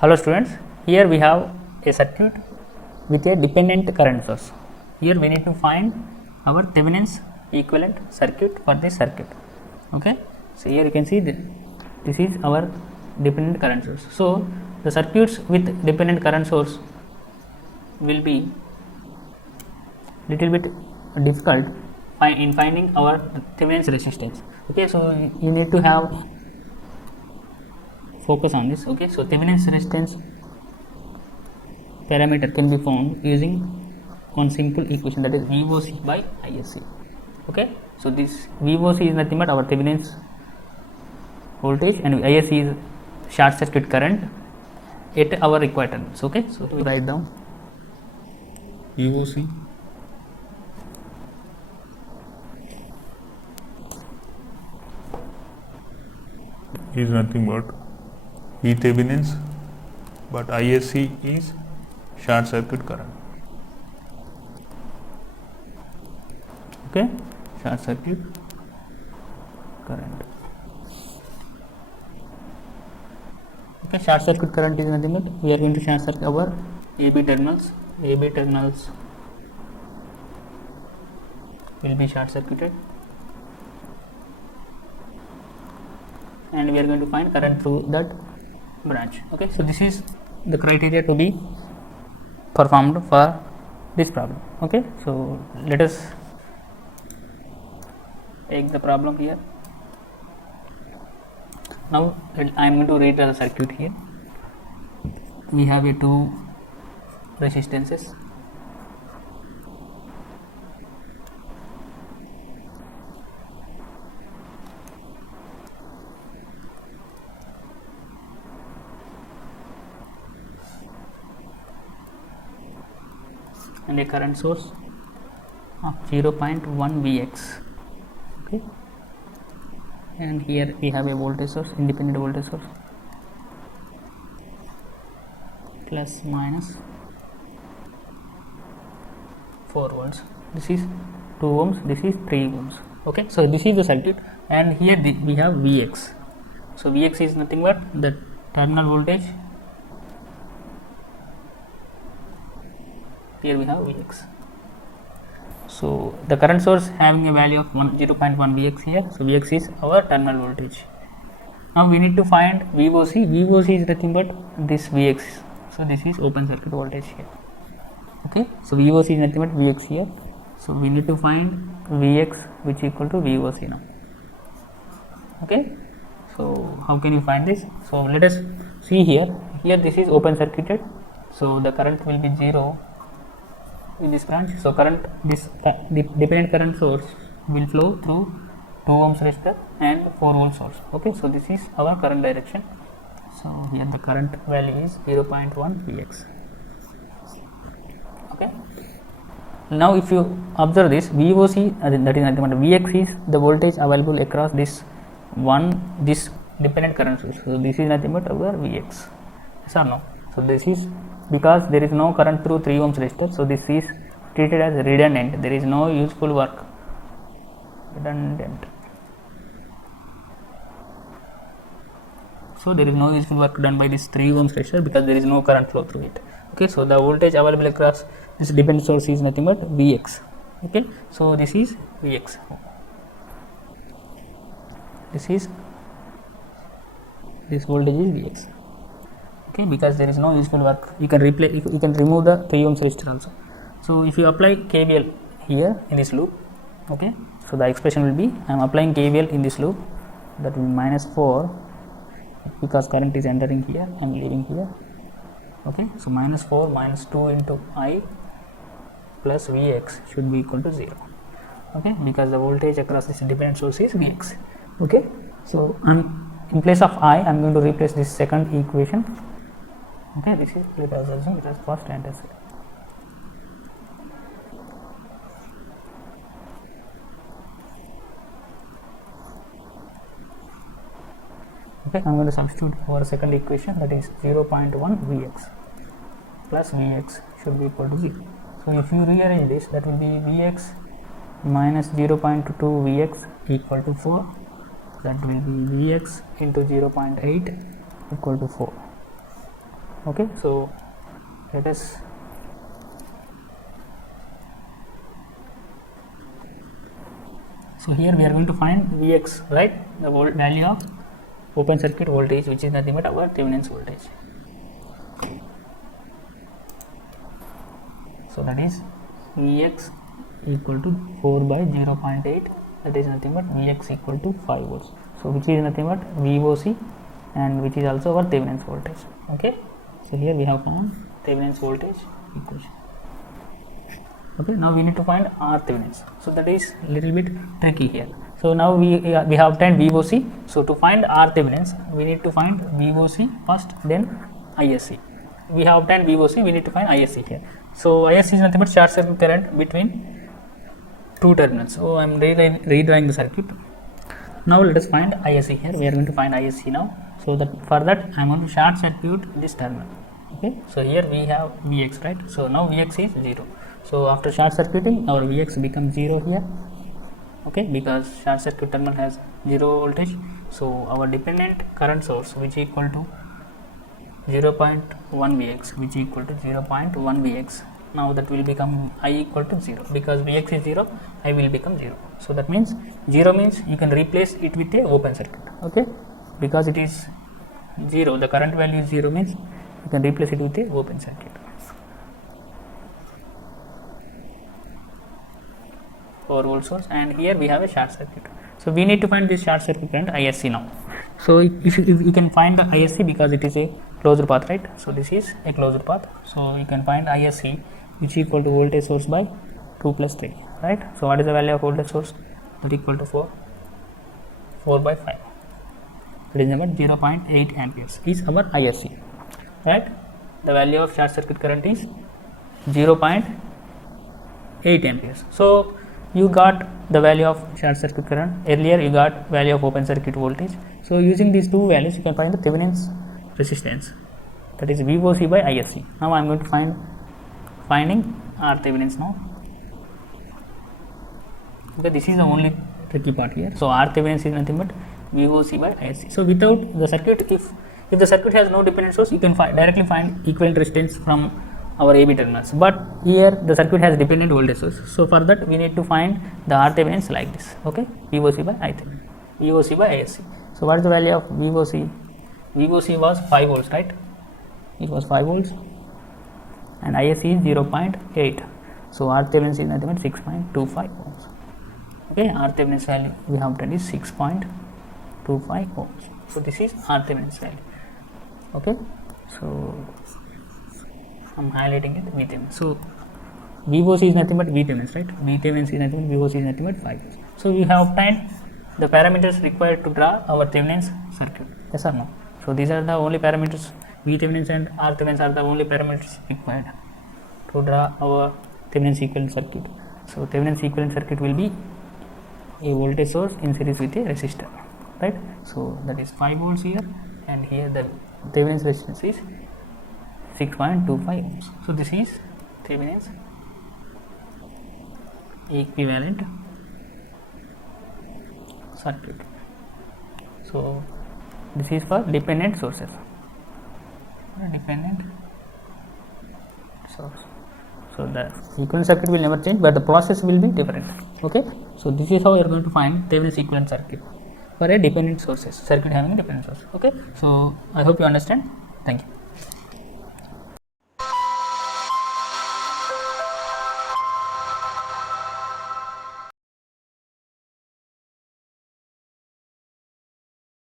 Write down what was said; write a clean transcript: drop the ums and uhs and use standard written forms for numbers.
Hello students, here we have a circuit with a dependent current source. Here we need to find our Thevenin's equivalent circuit for this circuit. Okay, so here you can see this is our dependent current source. So the circuits with dependent current source will be little bit difficult in finding our Thevenin's resistance. Okay, so you need to have focus on this. Okay, so Thevenin's resistance parameter can be found using one simple equation, that is VOC by ISC. Okay, so this VOC is nothing but our Thevenin's voltage and ISC is short circuit current at our required terminals. Okay, so we write down VOC is nothing but V Thevenin's, but ISC is short circuit current. okay, short circuit current. Okay, short circuit current is nothing but we are going to short circuit our AB terminals. AB terminals will be short circuited, and we are going to find current through that branch. Okay, so this is the criteria to be performed for this problem. Okay, so let us take the problem here. Now I am going to read the circuit here. We have a two resistances. And a current source of 0.1 Vx. Okay, and here we have a voltage source, independent voltage source, plus minus 4 volts. This is 2 ohms, this is 3 ohms. Okay, so this is the circuit, and here we have Vx. So Vx is nothing but the terminal voltage. Here we have Vx. So the current source having a value of 0.1 Vx here. So Vx is our terminal voltage. Now we need to find VOC. VOC is nothing but this Vx. So this is open circuit voltage here. Okay, so VOC is nothing but Vx here. So we need to find Vx which equal to VOC now. Okay, so how can you find this? So let us see here. Here this is open circuited. So the current will be 0 in this branch. So current, this the dependent current source will flow through 2 ohms resistor and 4 volt source. Okay, so this is our current direction. So here the current value is 0.1 Vx. Okay, now if you observe this VOC, that is nothing but Vx is the voltage available across this dependent current source. So this is nothing but our Vx. Yes or no? So this is because there is no current through 3 ohms resistor, so this is treated as redundant. There is no useful work. Redundant. So there is no useful work done by this 3 ohms resistor because there is no current flow through it. Okay, so the voltage available across this dependent source is nothing but Vx. Okay, so this is Vx. This voltage is Vx. Okay, because there is no useful work, you can replace, you can remove the 3 ohms resistor also. So if you apply KVL here in this loop, okay, so the expression will be, I am applying KVL in this loop, that will be minus 4 because current is entering here, I am leaving here. Okay, so minus 4 minus 2 into I plus Vx should be equal to 0. Okay, because the voltage across this dependent source is Vx. Okay, so in place of I am going to replace this second equation. Okay, this is it as first and as second. Okay, I am going to substitute for second equation, that is 0.1 Vx plus Vx should be equal to 0. So if you rearrange this, that will be Vx minus 0.2 Vx equal to 4. That will be Vx into 0.8 equal to 4. Okay, so let us so here we are going to find Vx, right, the value of open circuit voltage, which is nothing but our Thevenin's voltage. So that is Vx equal to 4 by 0.8, that is nothing but Vx equal to 5 volts. So which is nothing but VOC, and which is also our Thevenin's voltage. Okay, so here we have found Thevenin's voltage equation. Okay, now we need to find R Thevenin's. So that is little bit tricky here. So now we have obtained VOC. So to find R Thevenin's, we need to find VOC first, then ISC. We have obtained VOC, we need to find ISC here. So ISC is nothing but short circuit current between two terminals. So I am redrawing the circuit. Now let us find ISC here. We are going to find ISC now. So that for that I am going to short circuit this terminal. Okay, so here we have Vx, right? So now Vx is 0. So after short circuiting, our Vx becomes 0 here. Okay, because short circuit terminal has 0 voltage. So our dependent current source, which is equal to 0.1 Vx, which is equal to 0.1 Vx. Now that will become I equal to 0, because Vx is 0, I will become 0. So that means 0 means you can replace it with a open circuit. Okay, because it is 0, the current value is 0 means you can replace it with a open circuit. 4 volt source, and here we have a short circuit. So we need to find this short circuit current ISC now. So if you can find the ISC, because it is a closed path, right? So this is a closed path. So you can find ISC, which is equal to voltage source by 2 plus 3, right? So what is the value of voltage source? That is equal to 4 by 5. That is about 0.8 amperes is our ISC, right? The value of short circuit current is 0.8 amperes. So you got the value of short circuit current. Earlier you got value of open circuit voltage. So using these two values, you can find the Thevenin's resistance, that is VOC by ISC. Now I am going to finding R Thevenin's now. Okay, this is the only tricky part here. So R Thevenin's is nothing but VOC by ISC. So without the circuit, if the circuit has no dependent source, you can directly find equivalent resistance from our AB terminals. But here the circuit has dependent voltage source. So for that we need to find the R Thevenin's like this. Okay, VOC by I Thevenin, VOC by ISC. So what is the value of VOC? VOC was 5 volts, right? It was 5 volts, and ISC is 0.8. So R Thevenin's is nothing but 6.25 ohms. Okay, R Thevenin's value we have done is 6.25 ohms. So this is R Thevenin's value. Okay, so I am highlighting it VThevenin. So VOC is nothing but VThevenin, right? VThevenin is nothing but VOC is nothing but 5. So we have obtained the parameters required to draw our Thevenin's circuit. Yes or no? So these are the only parameters. VThevenin and R Thevenin are the only parameters required to draw our Thevenin's equivalent circuit. So Thevenin's equivalent circuit will be a voltage source in series with a resistor, right? So that is 5 volts here, and here the Thevenin's resistance is 6.25 ohms. So this is Thevenin's equivalent circuit. So this is for dependent sources. Dependent source. So the equivalent circuit will never change, but the process will be different. Okay. So this is how you are going to find Thevenin's equivalent circuit for a dependent sources, circuit having a dependent source. Okay. So I hope you understand. Thank you.